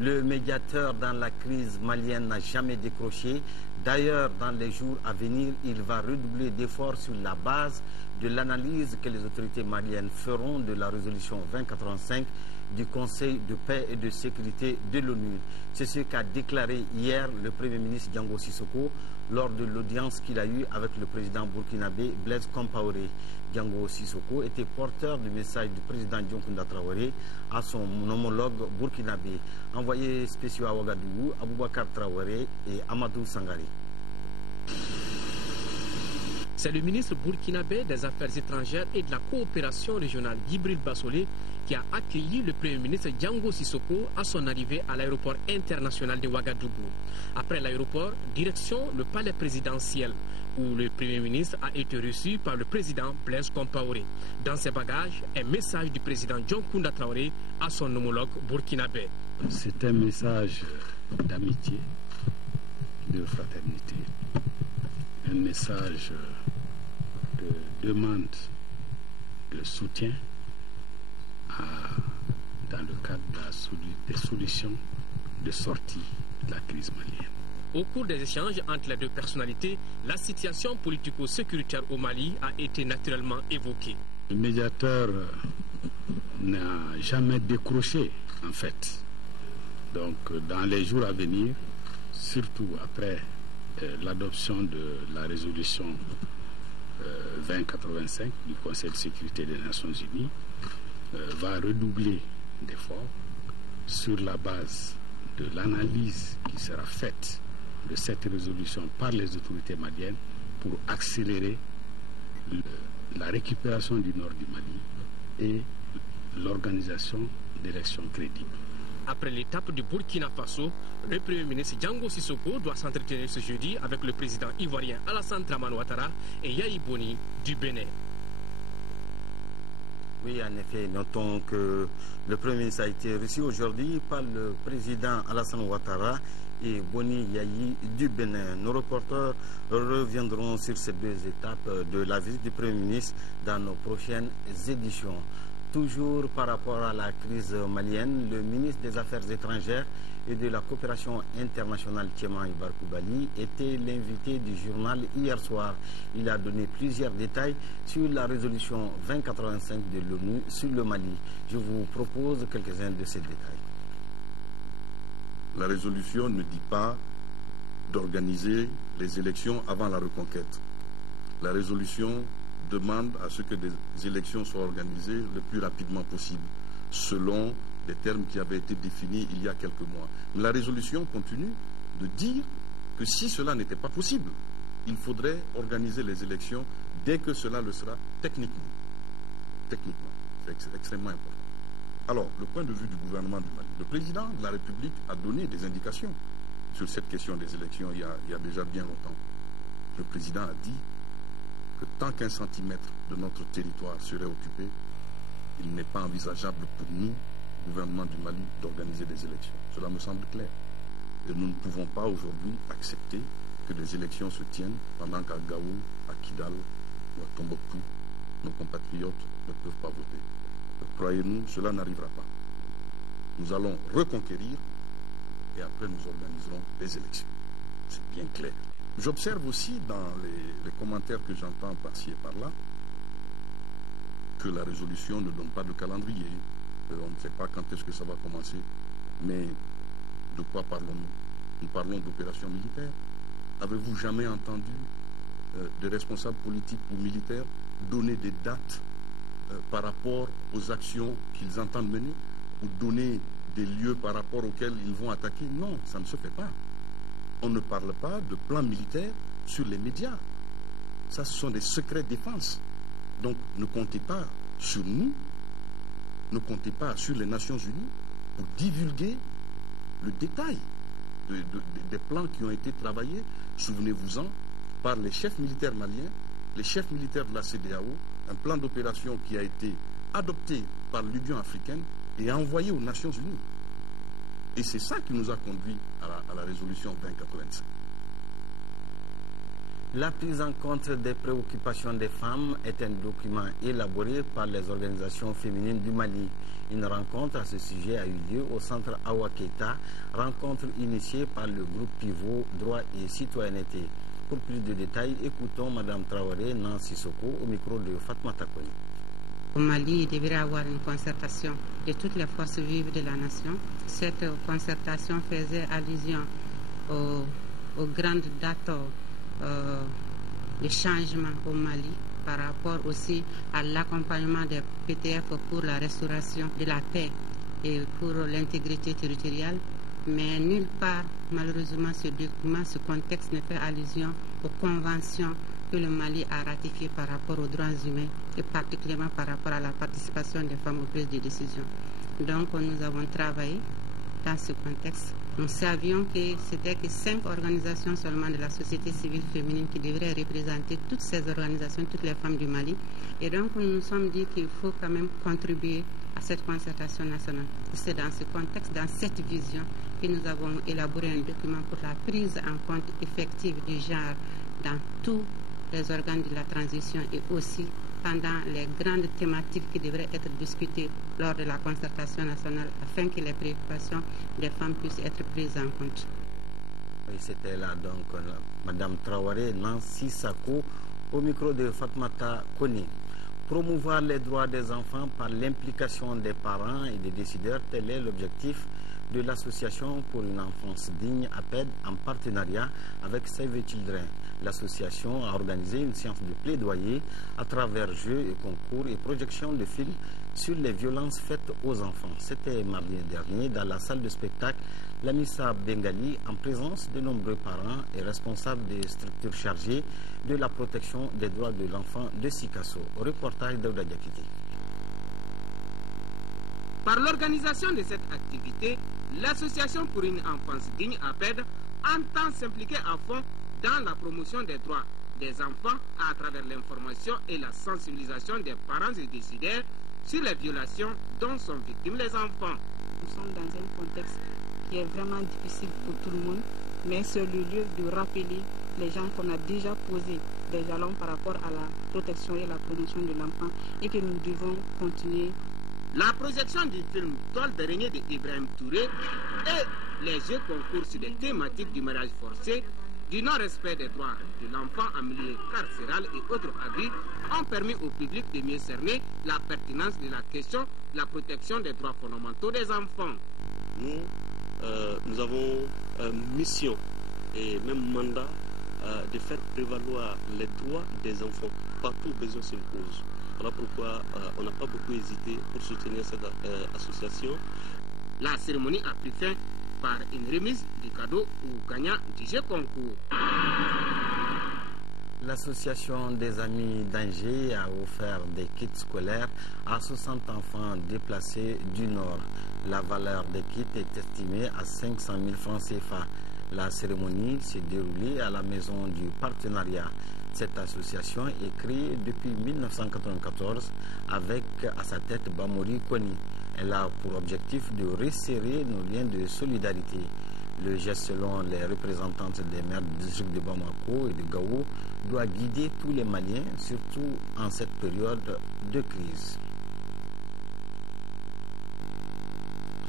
Le médiateur dans la crise malienne n'a jamais décroché. D'ailleurs, dans les jours à venir, il va redoubler d'efforts sur la base de l'analyse que les autorités maliennes feront de la résolution 2085 du Conseil de paix et de sécurité de l'ONU. C'est ce qu'a déclaré hier le Premier ministre Django Sissoko lors de l'audience qu'il a eue avec le président burkinabé Blaise Compaoré. Django Sissoko était porteur du message du président Dioncounda Traoré à son homologue burkinabé. Envoyés spéciaux à Ouagadougou, Aboubakar Traoré et Amadou Sangari. C'est le ministre burkinabé des Affaires étrangères et de la coopération régionale, Djibril Bassolé, qui a accueilli le Premier ministre Django Sissoko à son arrivée à l'aéroport international de Ouagadougou. Après l'aéroport, direction le palais présidentiel, où le Premier ministre a été reçu par le président Blaise Compaoré. Dans ses bagages, un message du président Dioncounda Traoré à son homologue burkinabé. C'est un message d'amitié, de fraternité, un message de demande de soutien dans le cadre des solutions de sortie de la crise malienne. Au cours des échanges entre les deux personnalités, la situation politico-sécuritaire au Mali a été naturellement évoquée. Le médiateur n'a jamais décroché, en fait. Donc, dans les jours à venir, surtout après l'adoption de la résolution 2085 du Conseil de sécurité des Nations Unies, va redoubler d'efforts sur la base de l'analyse qui sera faite de cette résolution par les autorités maliennes pour accélérer la récupération du nord du Mali et l'organisation d'élections crédibles. Après l'étape du Burkina Faso, le Premier ministre Django Sissoko doit s'entretenir ce jeudi avec le président ivoirien Alassane Dramane Ouattara et Yahi Boni du Bénin. Oui, en effet, notons que le Premier ministre a été reçu aujourd'hui par le président Alassane Ouattara et Boni Yahi du Bénin. Nos reporters reviendront sur ces deux étapes de la visite du Premier ministre dans nos prochaines éditions. Toujours par rapport à la crise malienne, le ministre des Affaires étrangères et de la coopération internationale, Tchéma Ibarkoubali, était l'invité du journal hier soir. Il a donné plusieurs détails sur la résolution 2085 de l'ONU sur le Mali. Je vous propose quelques-uns de ces détails. La résolution ne dit pas d'organiser les élections avant la reconquête. La résolution demande à ce que des élections soient organisées le plus rapidement possible, selon des termes qui avaient été définis il y a quelques mois. Mais la résolution continue de dire que si cela n'était pas possible, il faudrait organiser les élections dès que cela le sera techniquement. Techniquement, c'est extrêmement important. Alors, le point de vue du gouvernement du Mali. Le président de la République a donné des indications sur cette question des élections il y a déjà bien longtemps. Le président a dit que tant qu'un centimètre de notre territoire serait occupé, il n'est pas envisageable pour nous, gouvernement du Mali, d'organiser des élections. Cela me semble clair. Et nous ne pouvons pas aujourd'hui accepter que des élections se tiennent pendant qu'à Gao, à Kidal ou à Tombouctou, nos compatriotes ne peuvent pas voter. Croyez-nous, cela n'arrivera pas. Nous allons reconquérir et après nous organiserons des élections. C'est bien clair. J'observe aussi dans les commentaires que j'entends par-ci et par-là que la résolution ne donne pas de calendrier. On ne sait pas quand est-ce que ça va commencer. Mais de quoi parlons-nous? Nous parlons d'opérations militaires. Avez-vous jamais entendu des responsables politiques ou militaires donner des dates par rapport aux actions qu'ils entendent mener ou donner des lieux par rapport auxquels ils vont attaquer? Non, ça ne se fait pas. On ne parle pas de plan militaire sur les médias. Ça, ce sont des secrets de défense. Donc, ne comptez pas sur nous, ne comptez pas sur les Nations Unies pour divulguer le détail des plans qui ont été travaillés, souvenez-vous-en, par les chefs militaires maliens, les chefs militaires de la CEDEAO, un plan d'opération qui a été adopté par l'Union africaine et envoyé aux Nations Unies. Et c'est ça qui nous a conduit à la résolution 2085. La prise en compte des préoccupations des femmes est un document élaboré par les organisations féminines du Mali. Une rencontre à ce sujet a eu lieu au centre Awaketa, rencontre initiée par le groupe pivot Droit et Citoyenneté. Pour plus de détails, écoutons Mme Traoré Nancy Sissoko au micro de Fatmata Koni. Au Mali, il devrait y avoir une concertation de toutes les forces vives de la nation. Cette concertation faisait allusion aux grandes dates de changement au Mali par rapport aussi à l'accompagnement des PTF pour la restauration de la paix et pour l'intégrité territoriale. Mais nulle part, malheureusement, ce document, ce contexte ne fait allusion aux conventions que le Mali a ratifiées par rapport aux droits humains et particulièrement par rapport à la participation des femmes aux prises de décision. Donc, nous avons travaillé dans ce contexte. Nous savions que c'était que 5 organisations seulement de la société civile féminine qui devraient représenter toutes ces organisations, toutes les femmes du Mali. Et donc, nous nous sommes dit qu'il faut quand même contribuer à cette concertation nationale. C'est dans ce contexte, dans cette vision, que nous avons élaboré un document pour la prise en compte effective du genre dans tous les organes de la transition et aussi pendant les grandes thématiques qui devraient être discutées lors de la concertation nationale afin que les préoccupations des femmes puissent être prises en compte. Et c'était là donc Mme Traoré Nancy Sissoko au micro de Fatmata Koni. Promouvoir les droits des enfants par l'implication des parents et des décideurs, tel est l'objectif de l'association pour une enfance digne APED en partenariat avec Save the Children. L'association a organisé une séance de plaidoyer à travers jeux et concours et projections de films sur les violences faites aux enfants. C'était mardi dernier dans la salle de spectacle Lamissa Bengali en présence de nombreux parents et responsables des structures chargées de la protection des droits de l'enfant de Sikasso. Au reportage d'Aouda Diakité. Par l'organisation de cette activité, l'Association pour une enfance digne APED entend s'impliquer à fond dans la promotion des droits des enfants à travers l'information et la sensibilisation des parents et décideurs sur les violations dont sont victimes les enfants. Nous sommes dans un contexte qui est vraiment difficile pour tout le monde, mais c'est le lieu de rappeler les gens qu'on a déjà posé des jalons par rapport à la protection et la promotion de l'enfant et que nous devons continuer. La projection du film Toile d'araignée de Ibrahim Touré et les jeux concours sur les thématiques du mariage forcé, du non-respect des droits de l'enfant en milieu carcéral et autres abus ont permis au public de mieux cerner la pertinence de la question de la protection des droits fondamentaux des enfants. Nous avons mission et même mandat de faire prévaloir les droits des enfants partout où besoin s'impose. Voilà pourquoi on n'a pas beaucoup hésité pour soutenir cette association. La cérémonie a pris fin par une remise du cadeau aux gagnants du jeu concours. L'association des Amis d'Angers a offert des kits scolaires à 60 enfants déplacés du Nord. La valeur des kits est estimée à 500 000 francs CFA. La cérémonie s'est déroulée à la maison du partenariat. Cette association est créée depuis 1994 avec à sa tête Bamori Koni. Elle a pour objectif de resserrer nos liens de solidarité. Le geste, selon les représentantes des maires du district de Bamako et de Gao, doit guider tous les Maliens, surtout en cette période de crise.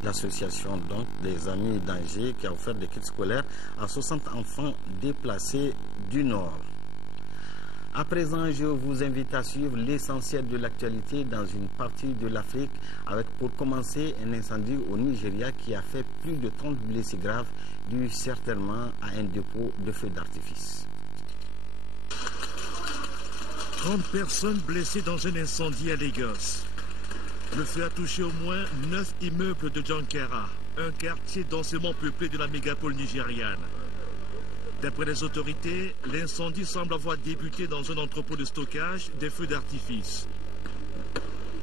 L'association donc des Amis d'Angers qui a offert des kits scolaires à 60 enfants déplacés du Nord. À présent, je vous invite à suivre l'essentiel de l'actualité dans une partie de l'Afrique avec pour commencer un incendie au Nigeria qui a fait plus de 30 blessés graves dû certainement à un dépôt de feux d'artifice. 30 personnes blessées dans un incendie à Lagos. Le feu a touché au moins 9 immeubles de Jankara, un quartier densément peuplé de la mégapole nigériane. D'après les autorités, l'incendie semble avoir débuté dans un entrepôt de stockage des feux d'artifice.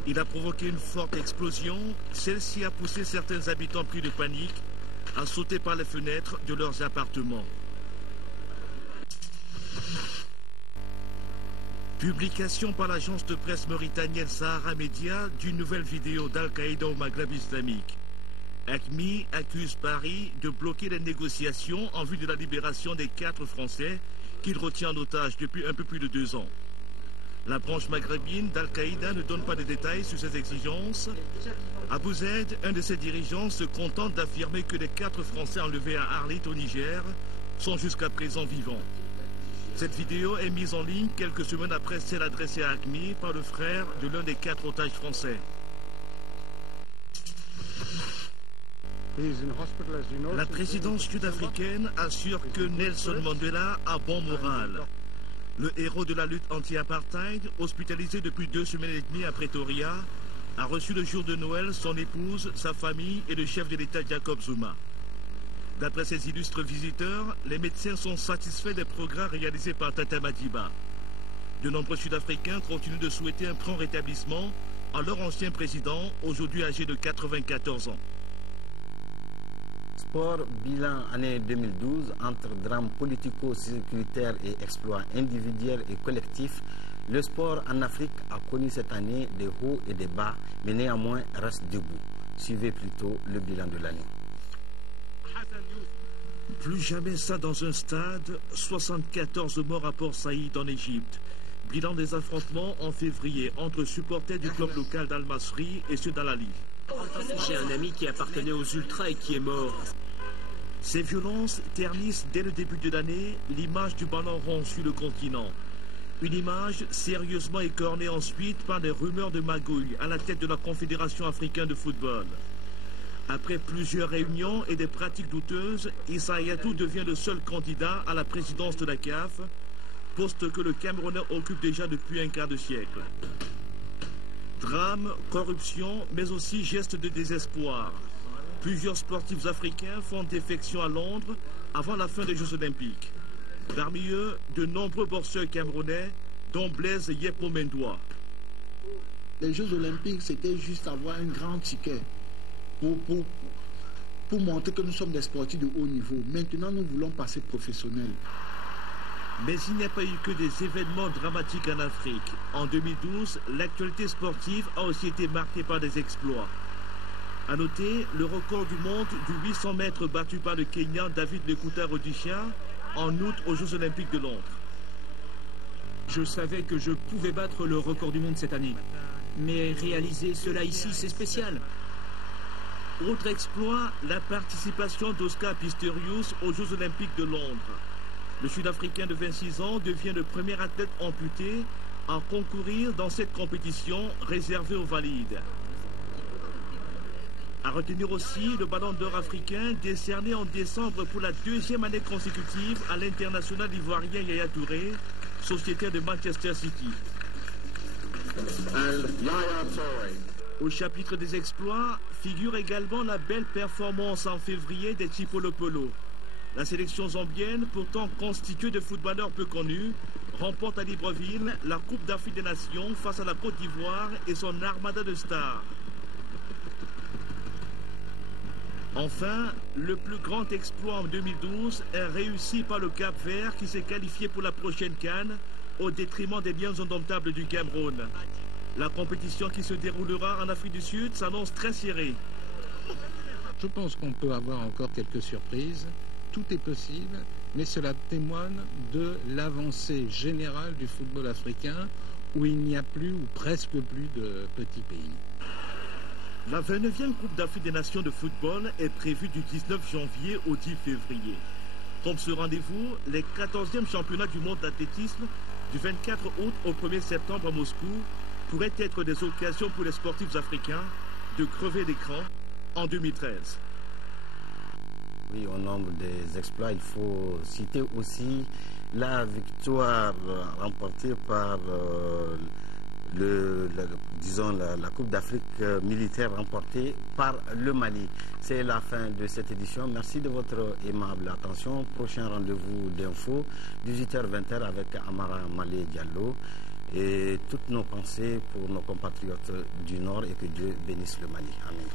Il a provoqué une forte explosion. Celle-ci a poussé certains habitants pris de panique à sauter par les fenêtres de leurs appartements. Publication par l'agence de presse mauritanienne Sahara Media d'une nouvelle vidéo d'Al-Qaïda au Maghreb islamique. ACMI accuse Paris de bloquer les négociations en vue de la libération des 4 Français qu'il retient en otage depuis un peu plus de 2 ans. La branche maghrébine d'Al-Qaïda ne donne pas de détails sur ses exigences. Abu Zaid, un de ses dirigeants, se contente d'affirmer que les 4 Français enlevés à Arlit au Niger sont jusqu'à présent vivants. Cette vidéo est mise en ligne quelques semaines après celle adressée à Acme par le frère de l'un des 4 otages français. La présidence sud-africaine assure que Nelson Mandela a bon moral. Le héros de la lutte anti-apartheid, hospitalisé depuis 2 semaines et demie à Pretoria, a reçu le jour de Noël son épouse, sa famille et le chef de l'État Jacob Zuma. D'après ces illustres visiteurs, les médecins sont satisfaits des progrès réalisés par Tata Madiba. De nombreux Sud-Africains continuent de souhaiter un prompt rétablissement à leur ancien président, aujourd'hui âgé de 94 ans. Sport, bilan année 2012, entre drames politico-sécuritaires et exploits individuels et collectifs, le sport en Afrique a connu cette année des hauts et des bas, mais néanmoins reste debout. Suivez plutôt le bilan de l'année. Plus jamais ça dans un stade, 74 morts à Port Saïd en Égypte. Bilan des affrontements en février entre supporters du club local d'Al-Masri et ceux d'Al-Ali. J'ai un ami qui appartenait aux Ultras et qui est mort. Ces violences ternissent dès le début de l'année l'image du ballon rond sur le continent. Une image sérieusement écornée ensuite par des rumeurs de magouilles à la tête de la Confédération africaine de football. Après plusieurs réunions et des pratiques douteuses, Issa Hayatou devient le seul candidat à la présidence de la CAF, poste que le Camerounais occupe déjà depuis un quart de siècle. Drame, corruption, mais aussi gestes de désespoir. Plusieurs sportifs africains font défection à Londres avant la fin des Jeux Olympiques. Parmi eux, de nombreux boxeurs camerounais, dont Blaise Yepo Mendoa. Les Jeux Olympiques, c'était juste avoir un grand ticket pour montrer que nous sommes des sportifs de haut niveau. Maintenant, nous voulons passer professionnels. Mais il n'y a pas eu que des événements dramatiques en Afrique. En 2012, l'actualité sportive a aussi été marquée par des exploits. À noter le record du monde du 800 mètres battu par le Kenyan David Lekuta Rudisha en août aux Jeux Olympiques de Londres. Je savais que je pouvais battre le record du monde cette année. Mais réaliser cela ici, c'est spécial. Autre exploit, la participation d'Oscar Pistorius aux Jeux Olympiques de Londres. Le Sud-Africain de 26 ans devient le premier athlète amputé à concourir dans cette compétition réservée aux valides. À retenir aussi le ballon d'or africain décerné en décembre pour la 2e année consécutive à l'international ivoirien Yaya Touré, sociétaire de Manchester City. Au chapitre des exploits figure également la belle performance en février des Chipolopolo. La sélection zambienne, pourtant constituée de footballeurs peu connus, remporte à Libreville la Coupe d'Afrique des Nations face à la Côte d'Ivoire et son armada de stars. Enfin, le plus grand exploit en 2012 est réussi par le Cap-Vert qui s'est qualifié pour la prochaine CAN au détriment des lions indomptables du Cameroun. La compétition qui se déroulera en Afrique du Sud s'annonce très serrée. Je pense qu'on peut avoir encore quelques surprises. Tout est possible, mais cela témoigne de l'avancée générale du football africain où il n'y a plus ou presque plus de petits pays. La 29e Coupe d'Afrique des Nations de football est prévue du 19 janvier au 10 février. Comme ce rendez-vous, les 14e championnats du monde d'athlétisme du 24 août au 1er septembre à Moscou pourraient être des occasions pour les sportifs africains de crever l'écran en 2013. Oui, au nombre des exploits, il faut citer aussi la victoire remportée par la Coupe d'Afrique militaire remportée par le Mali. C'est la fin de cette édition. Merci de votre aimable attention. Prochain rendez-vous d'info, 18h-20h avec Amara Malé Diallo. Et toutes nos pensées pour nos compatriotes du Nord et que Dieu bénisse le Mali. Amen.